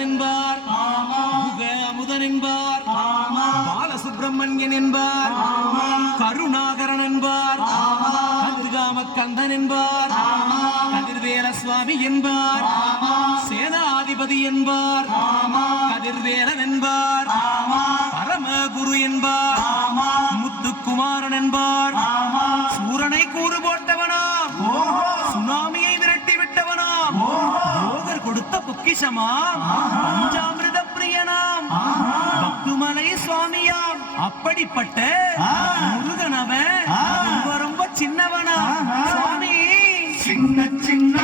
முருகன் என்பார், முக அமுதன் என்பார், பாலசுப்பிரமணியன் என்பார், கருணாகரன் என்பார், கதிர்காம கந்தன் என்பார், கதிர்வேல சுவாமி என்பார், சேனாதிபதி என்பார், கதிர்வேலன் என்பார், பரமகுரு என்பார், முத்துக்குமாரன் என்பார், சூரனை கூறு போட்டவனாம், சுனாமியை விரட்டி விட்டவனாம், போகர் கொடுத்த பொக்கிஷமாம், பஞ்சாமிர்த பிரியனாம், பக்துமலை சுவாமியாம். அப்படிப்பட்ட முருகனவன் ரொம்ப ரொம்ப சின்னவனா சுவாமி. சின்ன சின்ன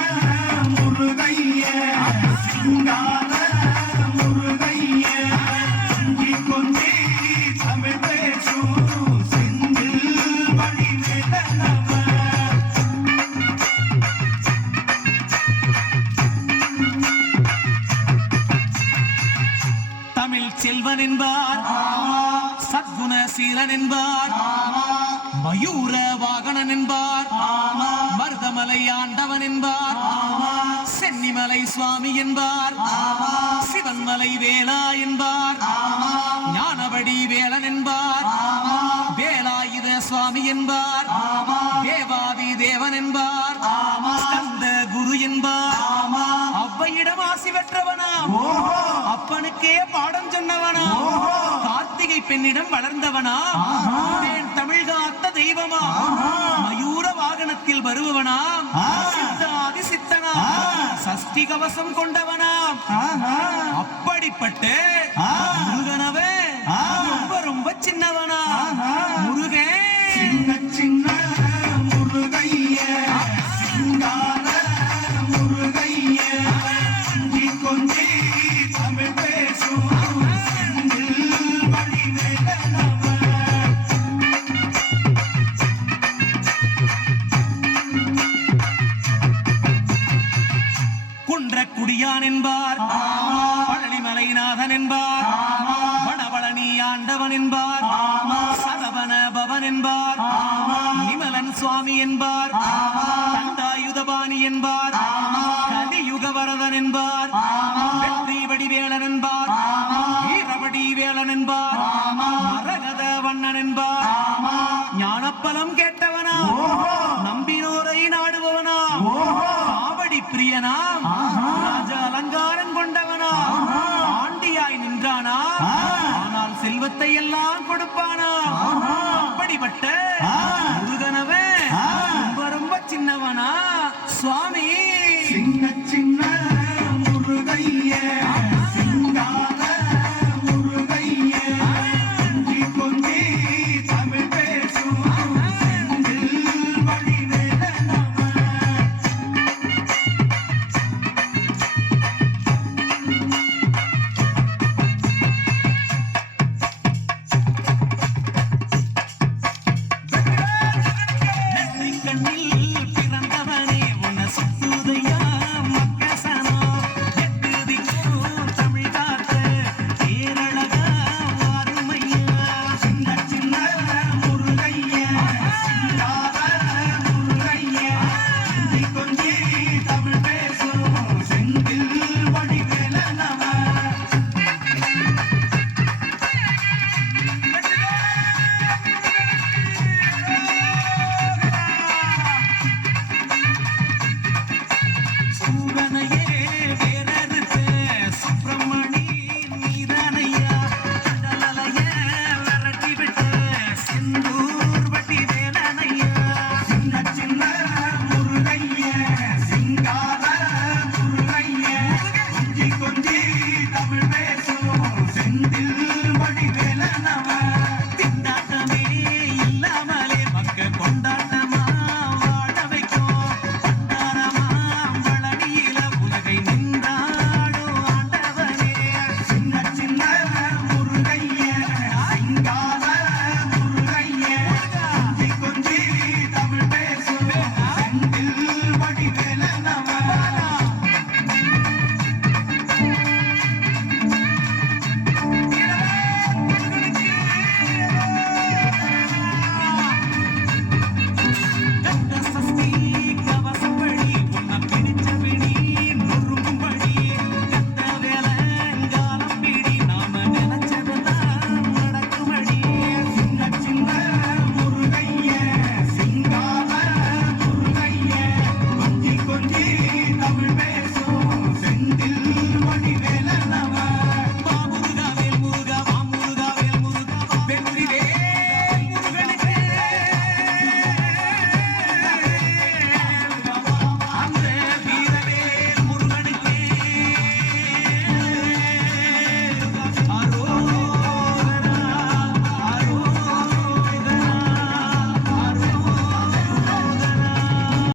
முருகைய சிங்கார முருகைய கொஞ்சி கொஞ்சி தமிழ் பேசும் செந்தில் வடிவேலனவ. தமிழ் செல்வன் என்பார், சத்குண சீலன் என்பார், மயூர வாகனன் என்பார், மருதமலை ஆண்டவன் என்பார், சென்னிமலை சுவாமி என்பார், சிவன்மலை வேலா என்பார், ஞானவடி வேலன் என்பார், வேலாயுத சுவாமி என்பார், தேவாதி தேவன் என்பார், ஸ்கந்த குரு என்பார், அவ்வையிடம் ஆசி பெற்றவனாம், அப்பனுக்கே பாடம் சொன்னவனா, கார்த்திகை பெண்ணிடம் வளர்ந்தவனா, தமிழ் காத்த தெய்வமா, மயூர வாகனத்தில் வருபவனாம், சித்தாதி சித்தனா, சஷ்டி கவசம் கொண்டவனாம். அப்படிப்பட்ட முருகனவே ரொம்ப ரொம்ப சின்னவனா முருகன். சின்ன சின்ன முருகைய சிங்கார முருகைய கொஞ்சி கொஞ்சி தமிழ் பேசும் செந்தில் வடிவேலனவ. குன்றக்குடியான் என்பார், பழனிமலைநாதன் என்பார், வடபழனி ஆண்டவன் என்பார், சரவண பவன் என்பார், நிமலன் சுவாமி என்பார், தண்டாயுதபாணி என்பார், கலியுக வரதன் என்பார், வெற்றி வடிவேலன் என்பார், வீரவடி வேலன் என்பார், மரகத வண்ணன் என்பார், ஞானப்பலம் கேட்டவனா, நம்பினோரை நாடுபவனா, காவடி பிரியனாம், ராஜ அலங்காரம் கொண்டவனா, ஆண்டியாய் நின்றானா, ஆனால் செல்வத்தை எல்லாம் கொடுப்பானா. அப்படிப்பட்ட முருகனவே ரொம்ப ரொம்ப சின்னவனா சுவாமி. சின்ன சின்ன முருகைய சிங்கார முருகைய கொஞ்சி கொஞ்சி தமிழ் பேசும் செந்தில் வடிவேலனவ. கண்ணில் பிறந்தவனே உன்னை சுத்துதையா மக்கசனோ, எட்டு திக்கும் தமிழ் காத்த பேரழகா வாருமையா. சின்ன சின்ன முருகைய சிங்கார முருகைய கொஞ்சி கொஞ்சி தமிழ் பேசும் செந்தில் வடிவேலனவ. சூரனையே வேறறுத்த சுப்பிரமணி நீதானையா, கடலலைய விரட்டி விட்ட செந்தூர் வட்டி வேலனையா. சின்ன சின்ன முருகைய சிங்கார முருகைய கொஞ்சி கொஞ்சி தமிழ் பேசும்